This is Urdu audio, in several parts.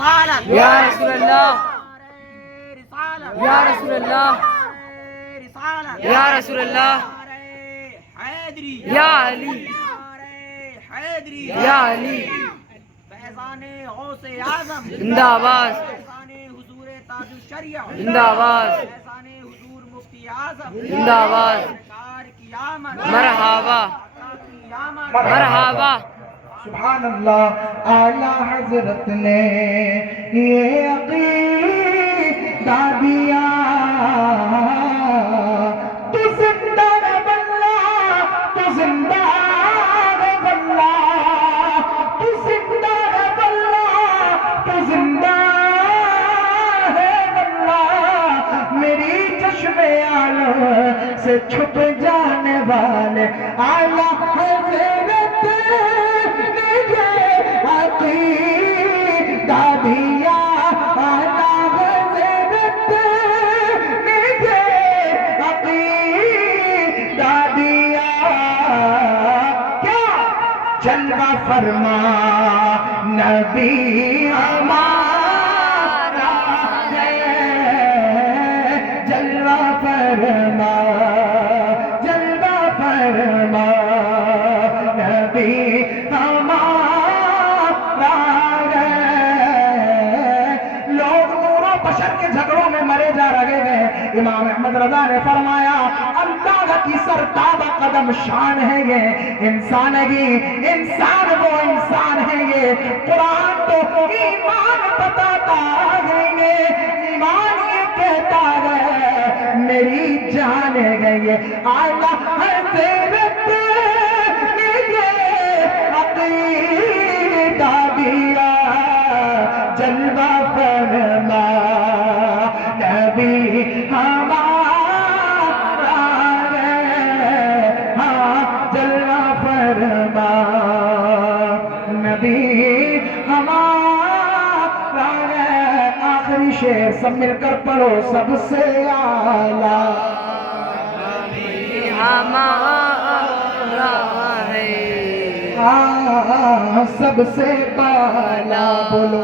رسالت یا رسول اللہ رسالت یا رسول اللہ رسالت یا رسول اللہ حیدری یا علی حیدری یا علی فیضان غوث اعظم زندہ آباد فیضان حضور تاج الشریعہ زندہ آباد فیضان حضور مفتی اعظم زندہ آباد سرکار کی آمد مرحبا کی آمد مرحبا سبحان اللہ اعلیٰ حضرت نے یہ عقیدہ دیا تو زندہ ہے واللہ تو زندہ ہے واللہ تو زندہ ہے واللہ تو زندہ ہے واللہ میری چشم عالم سے چھپ جانے والے اعلیٰ حضرت عقیدہ دیا اعلیٰ حضرت نے عقیدہ دیا کیا جلوہ فرما نبی ہمارا ہے جلوہ فرما نبی ہمارا ہے لوگ نور و بشر کے جھگڑوں میں مرے جا رہے ہیں امام احمد رضا نے فرمایا اللہ کی سرتابہ قدم شان ہے یہ انسان ہے یہ انسان وہ انسان ہے یہ قرآن تو ایمان بتاتا ہے یہ ایمان یہ کہتا ہے میری جان ہے یہ اعلیٰ حضرت نے یہ عقیدہ دیا جلوہ فرما نبی ہمارا ہے ہاں جلوہ فرما نبی ہمارا ہے آخری شعر سب مل کر پڑھو سب سے اعلیٰ ہمارا ہے سب سے بالا بولو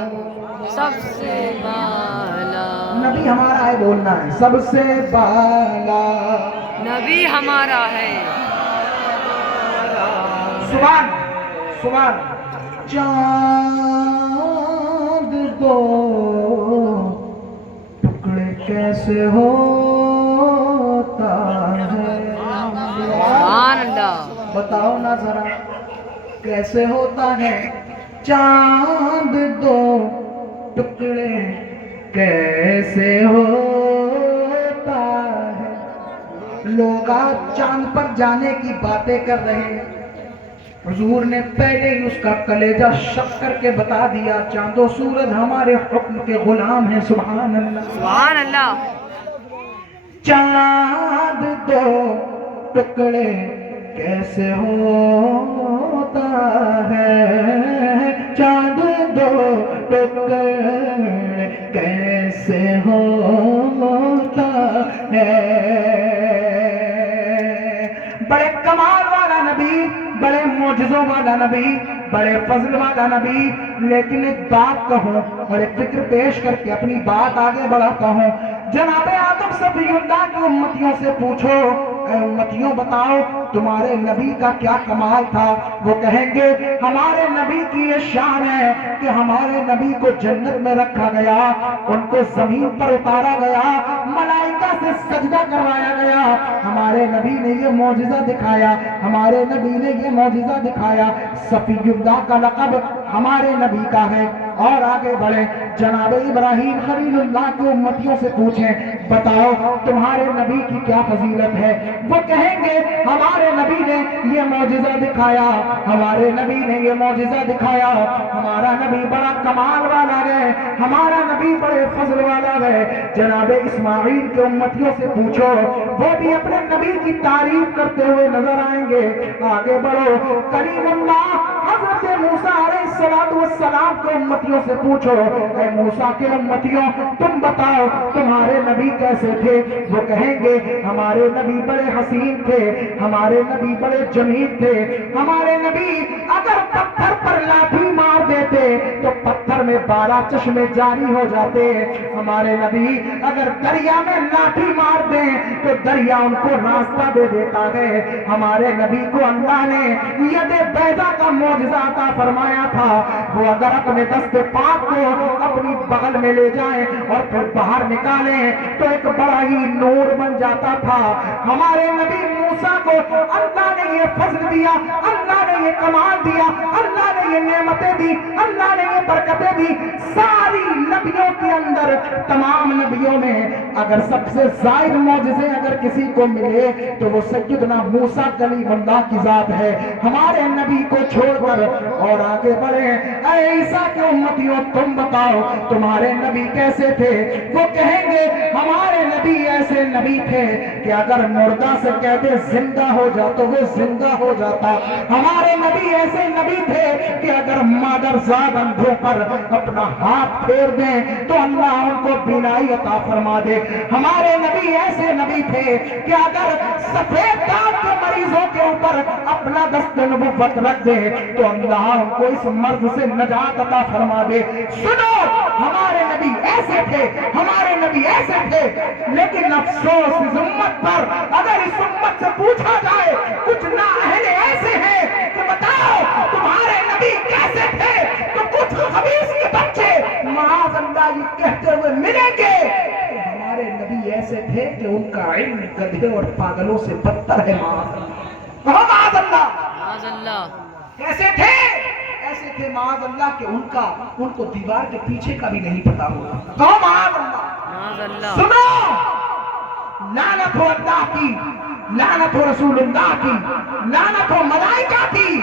سب سے بالا نبی ہمارا ہے بولنا ہے سب سے بالا نبی ہمارا ہے سبحان سبحان چاند دو ٹکڑے کیسے ہوتا ہے سبحان اللہ بتاؤ نا ذرا کیسے ہوتا ہے چاند دو ٹکڑے کیسے ہوتا ہے لوگ آج چاند پر جانے کی باتیں کر رہے ہیں حضور نے پہلے ہی اس کا کلیجہ شق کر کے بتا دیا چاند و سورج ہمارے حکم کے غلام ہیں سبحان اللہ سبحان اللہ چاند دو ٹکڑے کیسے ہوتا ہے چاند دو ٹکڑے کیسے ہوتا ہے بڑے کمال والا نبی بڑے معجزوں والا نبی بڑے فضل والا نبی لیکن ایک بات کہوں اور ایک فکر پیش کر کے اپنی بات آگے بڑھاتا ہوں جناب آدم صفی اللہ کی امتیوں سے پوچھو اے امتیوں بتاؤ تمہارے نبی کا کیا کمال تھا وہ کہیں گے ہمارے نبی کی یہ شان ہے کہ ہمارے نبی کو جنت میں رکھا گیا ان کو زمین پر اتارا گیا ملائکہ سے سجدہ کروایا گیا ہمارے نبی نے یہ معجزہ دکھایا ہمارے نبی نے یہ معجزہ دکھایا صفی اللہ کا لقب ہمارے نبی کا ہے اور آگے بڑھے جناب ابراہیم خلیل اللہ کی امتیوں سے پوچھیں بتاؤ تمہارے نبی کی کیا فضیلت ہے وہ کہیں گے ہمارے نبی نے یہ معجزہ دکھایا ہمارے نبی نے یہ معجزہ دکھایا ہمارا نبی بڑا کمال والا ہے ہمارا نبی بڑے فضل والا ہے جناب اسماعیل کی امتیوں سے پوچھو وہ بھی اپنے نبی کی تعریف کرتے ہوئے نظر آئیں گے آگے بڑھو کلیم اللہ حضرت موسیٰ علیہ السلام کے امتیوں سے پوچھو اے موسیٰ کے امتیوں تم بتاؤ تمہارے نبی کیسے تھے وہ کہیں گے ہمارے نبی بڑے حسین تھے ہمارے نبی بڑے جمیل تھے ہمارے نبی اگر پتھر پر لاٹھی مار دیتے تو پتھر پر میں 12 چشمے جاری ہو جاتے. ہمارے نبی اگر دریا میں لاٹھی مار دیں تو دریا ان کو راستہ دے دیتا ہے. ہمارے نبی کو اللہ نے ید بیضا کا معجزہ عطا فرمایا تھا. وہ اگر اپنے دست پاک کو اپنی بغل میں لے جائیں اور پھر باہر نکالیں تو ایک بڑا ہی نور بن جاتا تھا. ہمارے نبی موسیٰ کو اللہ نے یہ فضل دیا, اللہ نے یہ کمال دیا, اللہ نے یہ نعمتیں دی, اللہ نے یہ برکتیں دی. ساری نبیوں کے اندر, تمام نبیوں میں اگر سب سے زائد معجزے اگر کسی کو ملے تو وہ سیدنا موسیٰ کلیم اللہ کی ذات ہے. ہمارے نبی کو چھوڑ کر اور آگے بڑھے. اے عیسیٰ کے امتیوں, تم بتاؤ تمہارے نبی کیسے تھے؟ وہ کہیں گے ہمارے نبی ایسے نبی تھے کہ اگر مردہ سے کہتے زندہ ہو جا تو وہ زندہ ہو جاتا. ہمارے نبی ایسے نبی تھے کہ اگر مادرزاد اندھوں پر اپنا ہاتھ پھیر دیں تو اللہ ان کو بینائی عطا فرما دے. ہمارے نبی ایسے نبی تھے کہ اگر سفید داغ کے مریضوں کے اوپر اپنا دست نبوت رکھ دے تو اللہ ان کو اس مرض سے نجات عطا فرما دے. سنو, ہمارے نبی ایسے تھے, ہمارے نبی ایسے تھے. لیکن افسوس اس امت پر, اگر اس امت سے پوچھا جائے کچھ نااہل ایسے ہیں کہ بتاؤ تمہارے نبی کیسے تھے, تو کچھ خبیث کے بچے معاذ اللہ یہ کہتے ہوئے ملیں گے کہ ہمارے نبی ایسے تھے کہ ان کا علم گدھے اور پاگلوں سے بدتر ہے. معاذ اللہ. کیسے تھے؟ ایسے تھے معاذ اللہ کہ ان کو دیوار کے پیچھے کا بھی نہیں پتا ہوگا. کہو معاذ اللہ. سنو, لعنت ہو اللہ کی, لعنت ہو رسول اللہ کی, لعنت ہو ملائکہ کی.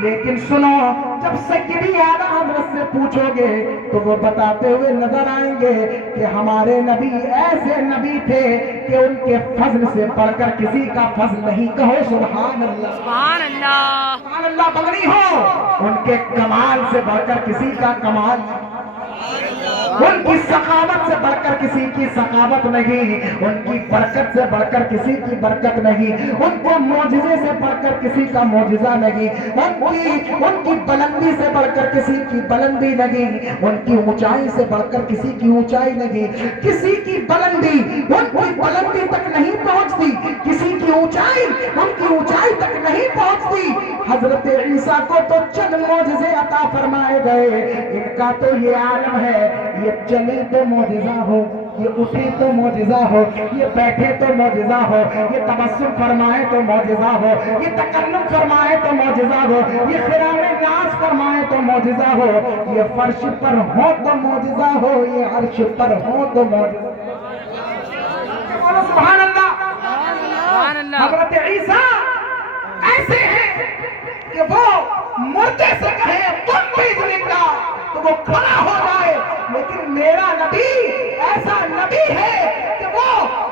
لیکن سنو, جب سیدی اعلیٰ حضرت سے پوچھو گے تو وہ بتاتے ہوئے نظر آئیں گے کہ ہمارے نبی ایسے نبی تھے کہ ان کے فضل سے بڑھ کر کسی کا فضل نہیں. کہو سبحان اللہ. سبحان اللہ. سبحان اللہ بغلی ہو. ان کے کمال سے بڑھ کر کسی کا کمال, ان کی سخاوت سے بڑھ کر کسی کی سخاوت نہیں, ان کی برکت سے بڑھ کر کسی کی برکت نہیں, ان کو معجزے سے بڑھ کر کسی کا معجزہ نہیں, ان کی بلندی سے بڑھ کر کسی کی بلندی نہیں, ان کی اونچائی سے بڑھ کر کسی کی اونچائی نہیں. کسی کی بلندی ان کی بلندی تک نہیں پہنچتی, کسی کی اونچائی ان کی اونچائی تک نہیں پہنچتی. حضرت عیسیٰ کو تو چند معجزے عطا فرمائے گئے. ان کا تو یہ عالم ہے, یہ چلے تو معجزہ ہو, یہ اٹھے تو معجزہ ہو, یہ بیٹھے تو معجزہ ہو, یہ تبسم فرمائے تو معجزہ ہو, یہ تکلم فرمائے تو معجزہ ہو, یہ خرام ناز فرمائے تو معجزہ ہو, یہ فرش پر ہو تو معجزہ ہو, یہ عرش پر ہو تو معجزہ. سبحان اللہ. سبحان اللہ. حضرت عیسیٰ ایسے ہیں کہ وہ مردے سے کہیں تم بھی زندہ تو وہ کھڑا ہو جائے. لیکن میرا نبی ایسا نبی ہے کہ وہ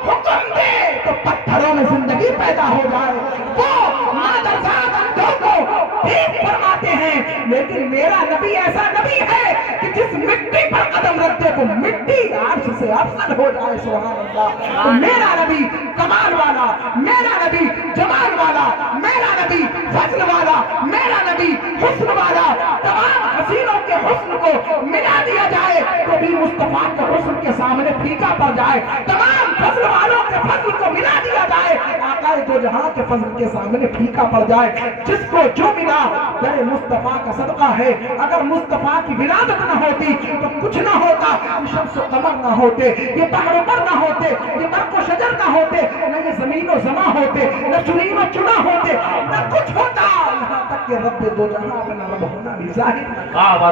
حکم دے تو پتھروں میں زندگی پیدا ہو جائے. وہ مادرزاد اندھوں کو ٹھیک فرماتے ہیں. لیکن میرا نبی ایسا نبی ہے کہ جس مٹی پر قدم رکھتے تو مٹی عرش سے افضل ہو جائے. سبحان اللہ. تو میرا نبی کمال والا, میرا نبی جمال والا, میرا نبی فضل والا, میرا نبی حسن والا. تمام حسینوں کے حسن کو ملا دیا جائے تو بھی مصطفیٰ کے حسن کے سامنے پھیکا پڑ جائے. تمام فضل والوں کے فضل کو ملا دیا جائے, آقا دو جہاں کے فضل کے سامنے پھیکا پڑ جائے. جس کو جو ملا در مصطفیٰ کا صدقہ ہے. اگر مصطفیٰ کی ولادت نہ ہوتی تو کچھ نہ ہوتا. شمس و قمر نہ ہوتے, یہ بحر و بر نہ ہوتے, یہ برق و شجر نہ ہوتے, نہ یہ زمین و زماں ہوتے, نہ چنین و چنا ہوتے, نہ کچھ ہوتا. یہاں تک کہ رب دو جہاں اپنا رب ہونا بھی ظاہر.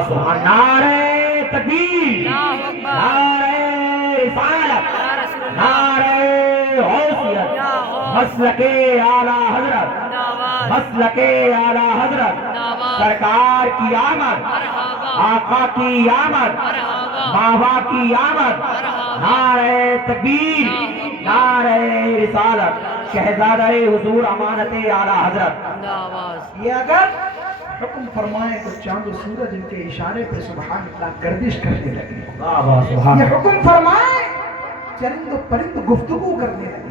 سبحان. نعرہ تکبیر, نعرہ رسالت, نعرہ غوثیت, مسلک اعلیٰ حضرت, مسلک اعلیٰ حضرت. سرکار کی آمد, آقا کی آمد, بابا کی آمد. نعرہ تکبیر, نعرہ رسالت. شہزادہ حضور امانت اعلیٰ حضرت. یہ اگر حکم فرمائے تو چاند و سورج ان کے اشارے پہ سبحان اللہ گردش کرنے لگے. یہ حکم فرمائے چرند و پرند گفتگو کرنے لگے.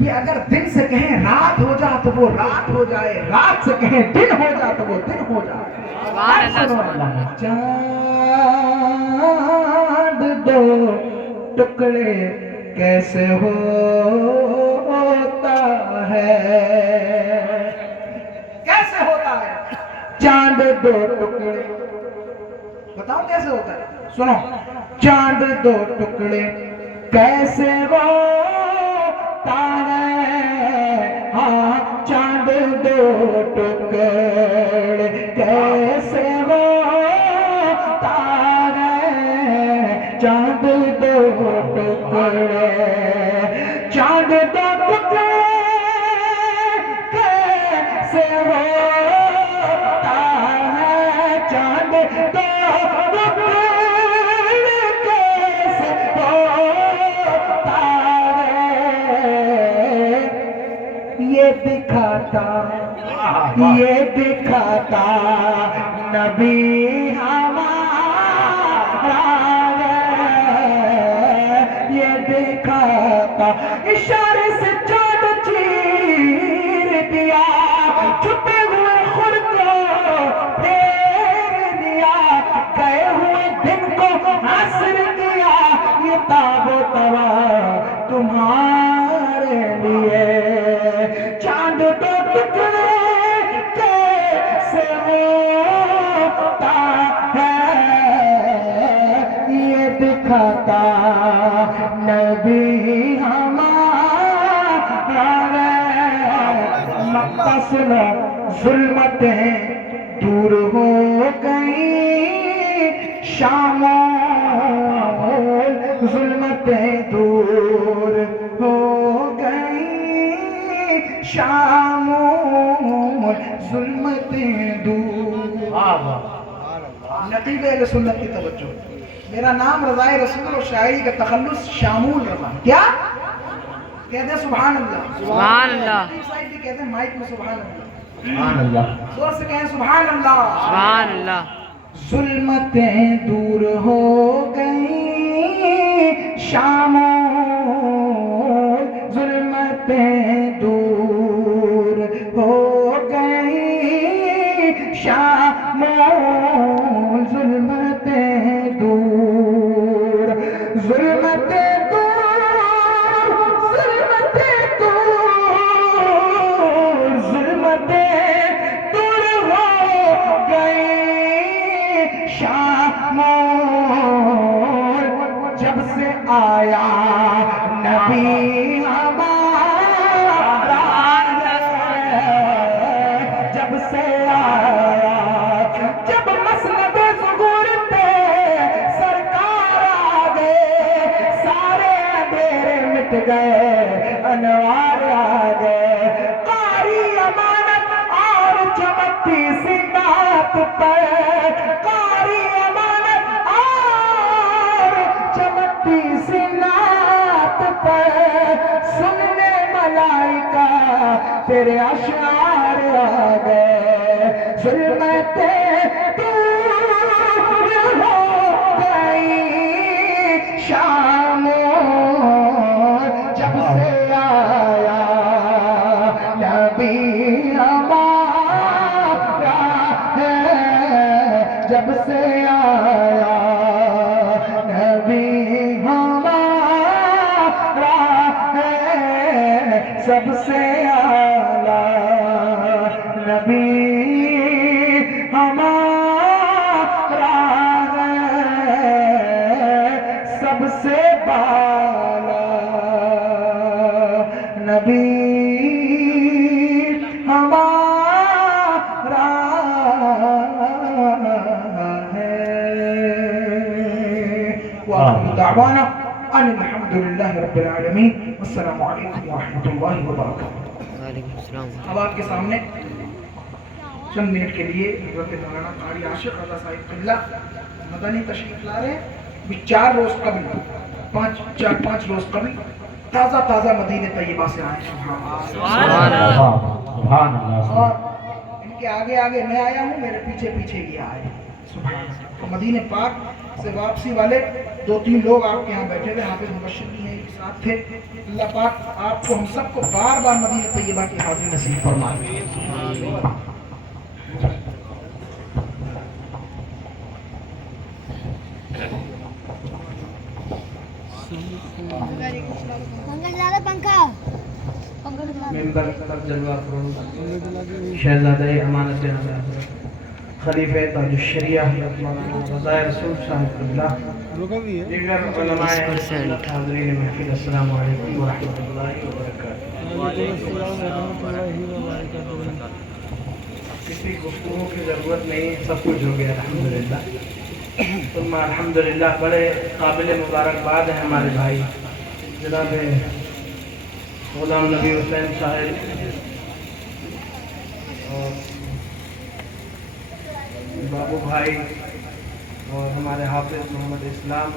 یہ اگر دن سے کہیں رات ہو جا تو وہ رات ہو جائے, رات سے کہیں دن ہو جا تو وہ دن ہو جائے. چاند دو ٹکڑے کیسے ہوتا ہے، کیسے ہوتا ہے چاند دو ٹکڑے، بتاؤ کیسے ہوتا ہے، سنو، چاند دو ٹکڑے کیسے ہوتا ہے، ہاں چاند دو ٹکڑے کیسے ہوتا ہے، چاند دو ٹکڑے، چاند دو ٹکڑے کیسے ہوتا ہے، چاند دو ٹکڑے کیسے ہوتا ہے، یہ دکھاتا نبی ہمارا ہے، یہ دکھاتا اشارے سے چاند چیر دیا، چھپے ہوئے خود کو پھیر دیا، گئے ہوئے دن کو حاصل کیا، یہ تاب و توا تمہارے لیے، چاند دو ٹکڑے کیسے ہوتا ہے، یہ دکھاتا نبی ہمارا ہے، مکہ سنو ظلمتیں دور ہو گئیں شامول، ظلمتیں دور ہو گئیں شامول، ظلمتیں دور، نقیب اہل سنت کی توجہ، میرا نام رضائے رسول اور شاعری کا تخلص شامول رضا، کیا کہتے ہیں؟ سبحان اللہ، سبحان اللہ، نقیب صاحب بھی کہتے ہیں مائک میں سبحان اللہ، سبحان اللہ، زور سے کہیں سبحان اللہ، سبحان اللہ، ظلمتیں دور ہو گئیں شامول، ظلمتیں دور ہو گئیں شامول، ظلمتیں دور، ظلمتیں دور، ظلمتیں دور، ظلمتیں دور ہو گئیں شامول، جب سے آیا نبی ہمارا ہے، جب سے آیا، جب مسند ظہور پہ سرکار آ گئے، سارے اندھیرے مٹ گئے، انوار آ گئے، قاری امانت اور چمکتی سی نعت پر، قاری امانت اور چمکتی سی نعت پر، سننے ملائکہ تیرے اشعار آ گئے، ظلمتیں دور ہو گئی شامول، جب سے آیا نبی ہمارا ہے، جب سے آیا نبی ہمارا ہے، سب سے اعلیٰ نبی ہمارا ہے، سب سے بالا نبی ہمارا ہے، وآخر دعوانا ان الحمد للہ رب العالمین، والسلام علیکم ورحمۃ اللہ وبرکاتہ۔ وعلیکم السلام، اب آپ کے سامنے چند منٹ کے لیے حضرت مولانا قاری عاشق رضا صاحب قبلہ مدنی تشریف لا رہے ہیں، بھی 4 روز قبل، 5 روز قبل تازہ مدینہ طیبہ سے آئے، سبحان اللہ، سبحان اللہ، اور ان کے آگے میں آیا ہوں، میرے پیچھے یہ آئے، سبحان اللہ۔ تو مدینہ پاک سے واپسی والے 2-3 لوگ آپ کے یہاں بیٹھے ہوئے، حافظ مبشر بھی ہیں ساتھ تھے، اللہ پاک آپ کو ہم سب کو بار بار مدینہ طیبہ کی حاضری نصیب فرمائے۔ ممبر پر جلوہ فروز شہزادہ امانت حضرت خلیفہ تاج الشریعہ مولانا رضا رسول صاحب قبلہ دیگر علماء حاضرین محفل، السلام علیکم ورحمۃ اللہ وبرکاتہ۔ کسی گفتگو کی ضرورت نہیں، سب کچھ ہو گیا الحمدللہ ثم الحمدللہ۔ بڑے قابل مبارکباد ہیں ہمارے بھائی جناب غلام نبی حسین صاحب اور بابو بھائی اور ہمارے حافظ محمد اسلام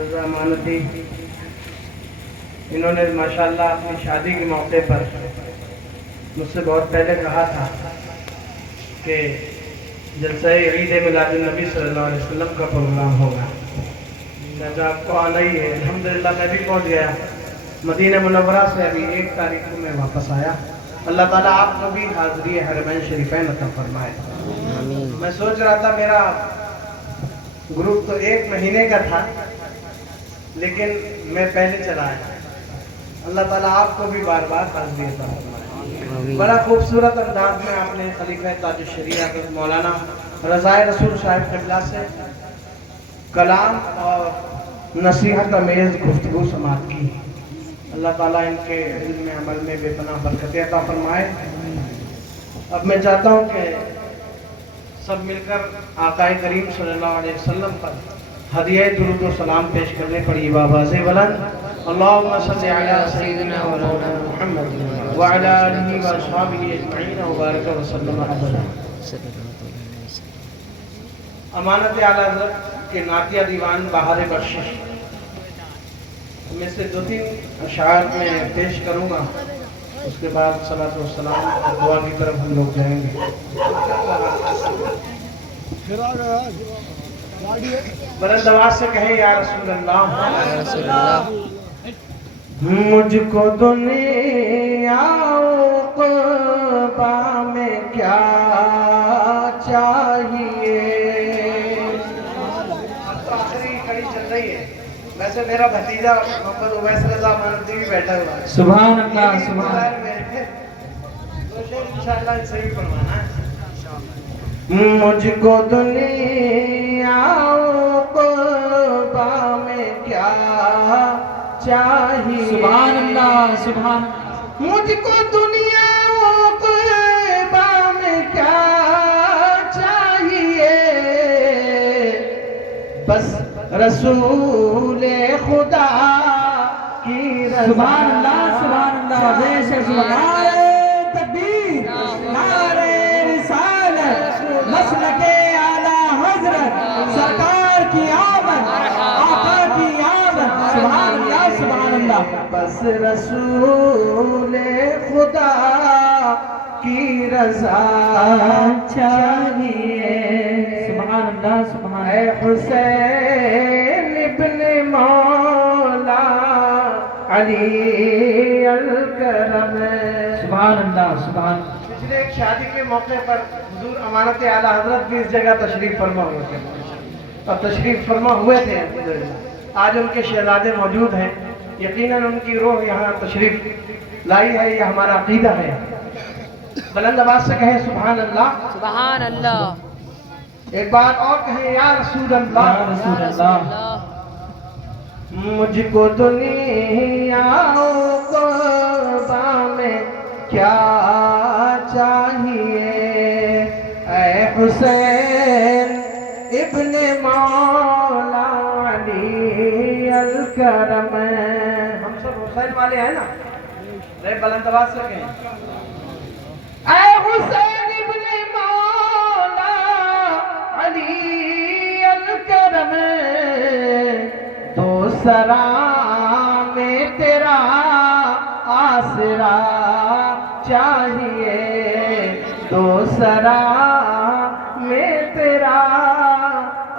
رضا امانتی، انہوں نے ماشاءاللہ اپنی شادی کے موقع پر مجھ سے بہت پہلے کہا تھا کہ جلسہ عید میلاد النبی صلی اللہ علیہ وسلم کا پروگرام ہوگا، جب آپ کو آنا ہی ہے۔ الحمدللہ میں بھی پہنچ گیا مدینہ منورہ سے، ابھی 1 تاریخ کو میں واپس آیا۔ اللہ تعالیٰ آپ کو بھی حاضری حرمین شریفین عطا فرمائے۔ میں سوچ رہا تھا میرا گروپ تو 1 مہینے کا تھا، لیکن میں پہلے چلا آیا۔ اللہ تعالیٰ آپ کو بھی بار بار حاضری عطا فرمائے۔ بڑا خوبصورت انداز میں آپ نے خلیفہ تاج الشریعہ مولانا رضا رسول صاحب قبلہ سے کلام اور نصیحت آمیز گفتگو سماعت کی۔ اللہ تعالیٰ ان کے علم میں عمل میں بے پناہ برکت عطا فرمائے۔ اب میں چاہتا ہوں کہ سب مل کر آقا کریم صلی اللہ علیہ وسلم پر ہدیہ درود و سلام پیش کرنے پڑی بآواز بلند۔ اللہم صلی علی سیدنا مولانا محمد وعلی آلہ واصحابہ اجمعین وبارک وسلم ابدا۔ امانت اعلیٰ حضرت کے نعتیہ دیوان بہار بخشش میں سے 2-3 اشعار میں پیش کروں گا، اس کے بعد صلاۃ و سلام اور دعا کی طرف ہم لوگ جائیں گے۔ بلند آواز سے کہیں یا رسول اللہ، مجھ کو دنیا عقبہ میں کیا چاہیے۔ آخری کڑی چل رہی ہے، ویسے میرا بھتیجا محمد اویس رضا امانتی بھی بیٹھا ہوا ہے۔ سبحان اللہ سبحان اللہ۔ انشاءاللہ ان سے بھی پڑھوانا ہے۔ مجھ کو دنیا عقبہ میں کیا چاہیے۔ سبحان اللہ سبحان اللہ۔ مجھ کو دنیا عقبہ میں کیا چاہیے، بس رسول خدا کی رضا۔ سبحان اللہ سبحان اللہ۔ بے شک سبحان تکبیر، نعرہ رسالت، مسلک اعلیٰ حضرت، سرکار کی آمد، آقا کی آمد۔ سبحان اللہ سبحان اللہ۔ بس رسول خدا کی رضا چاہیے۔ سبحان اللہ سبحان اے حسین ابن مولا علی الکرم۔ سبحان اللہ سبحان۔ پچھلے ایک شادی کے موقع پر حضور امانت اعلیٰ حضرت بھی اس جگہ تشریف فرما ہوئے تھے اور تشریف فرما ہوئے تھے الحمدللہ۔ آج ان کے شہزادے موجود ہیں، یقیناً ان کی روح یہاں تشریف لائی ہے، یہ ہمارا عقیدہ ہے۔ بلند آواز سے کہیں سبحان اللہ، سبحان اللہ، ایک بار اور کہیں یا رسول اللہ، یا رسول اللہ۔ مجھ کو دنیا عقبہ میں کیا چاہیے، اے حسین ابن مولا علی الکرم۔ ہم سب حسین والے ہیں نا، بلند آواز سے کہیں اے حسین ابن مولا علی الکرم، تو سرا میں تیرا آسرا چاہیے، تو سرا میں تیرا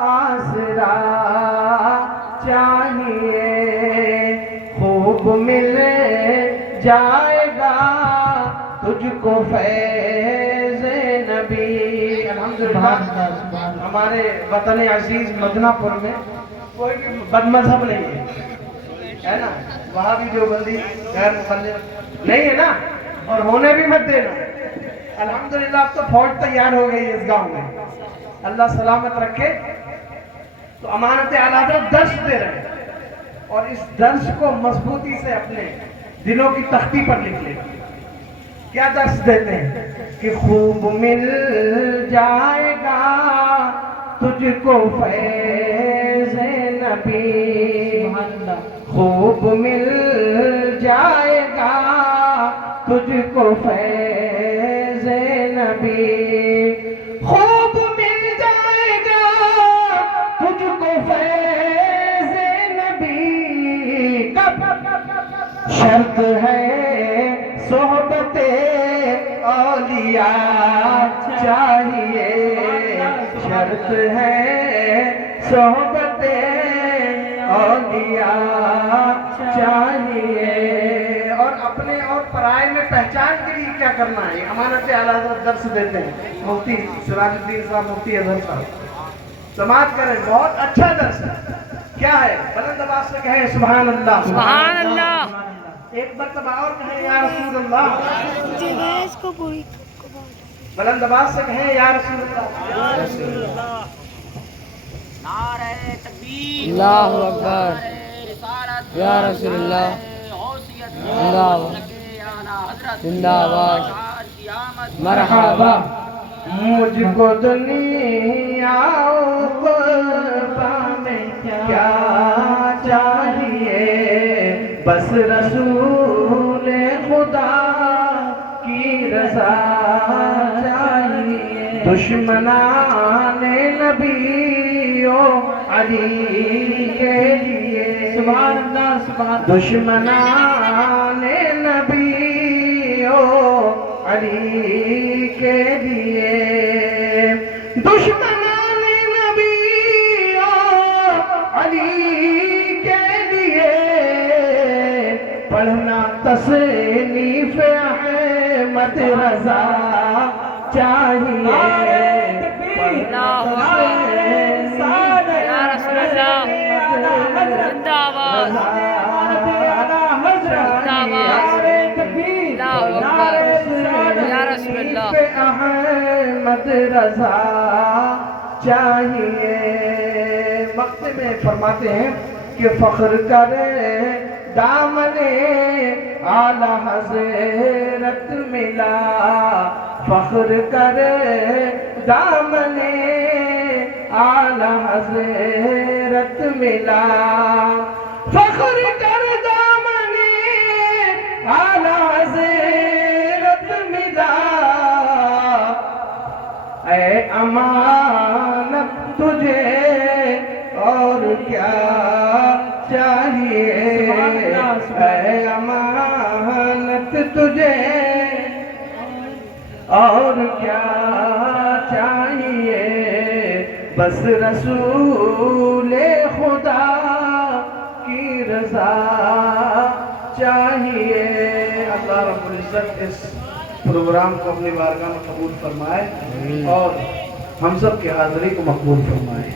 آسرا چاہیے، خوب مل جائے گا تجھ کو فیض نبی۔ الحمدللہ ہمارے وطن عزیز مدنہ پور میں کوئی بھی بد مذہب نہیں ہے نا، وہاں بھی جو بندی غیر مخلف نہیں ہے نا، اور ہونے بھی مت دینا۔ الحمدللہ اب تو فوج تیار ہو گئی ہے اس گاؤں میں، اللہ سلامت رکھے۔ تو امانت اعلیٰ حضرت درس دے رہے ہیں، اور اس درس کو مضبوطی سے اپنے دلوں کی تختی پر لکھ لیں۔ کیا درس دیتے ہیں کہ خوب مل جائے گا تجھ کو فیض نبی، خوب مل جائے گا تجھ کو فیض نبی، خوب مل جائے گا تجھ کو فیض نبی، شرط ہے صحبت اولیاء چاہیے، شرط ہے صحبت اولیاء چاہیے۔ اور اپنے اور پرائے میں پہچان کے لیے کیا کرنا ہے، امانت اعلیٰ حضرت درس دیتے ہیں، مفتی سراج الدین صاحب، مفتی اظہر صاحب سماعت کریں، بہت اچھا درس ہے۔ کیا ہے؟ بلند آواز سے کہیں سبحان اللہ، سبحان اللہ، ایک مرتبہ اور کہیں یا رسول اللہ، بلند آواز سے کہیں یا رسول اللہ۔ نعرہ تکبیر، اللہ اکبر، نعرہ رسالت، یا رسول اللہ، غوثیت، زندہ باد، اعلیٰ حضرت، زندہ باد، سرکار کی آمد، مرحبا۔ مجھ کو دنیا عقبا میں کیا چاہیے، بس رسول خدا کی رضا چاہیے، دشمنان نبی و علی کے لیے، سبحان اللہ، سبحان اللہ، دشمنان نبی و علی کے لیے، دشمنان نبی و علی کے لیے، پڑھنا تصنیف احمد رضا چاہیے، پڑھنا تصنیف یا رسول اللہ، زندہ باد، یا رسول اللہ، احمد رضا چاہیے۔ مقطع میں فرماتے ہیں کہ فخر کرے دامن اعلیٰ حضرت ملا، فخر کرے دامن اعلیٰ حضرت ملا، فخر کر دامن اعلیٰ حضرت ملا، اے امانت تجھے اور کیا چاہیے، اے امانت تجھے اور کیا چاہیے، بس رسول خدا کی رضا چاہیے۔ اللہ رب العزت اس پروگرام کو اپنی بارگاہ میں قبول فرمائے اور ہم سب کی حاضری کو مقبول فرمائے۔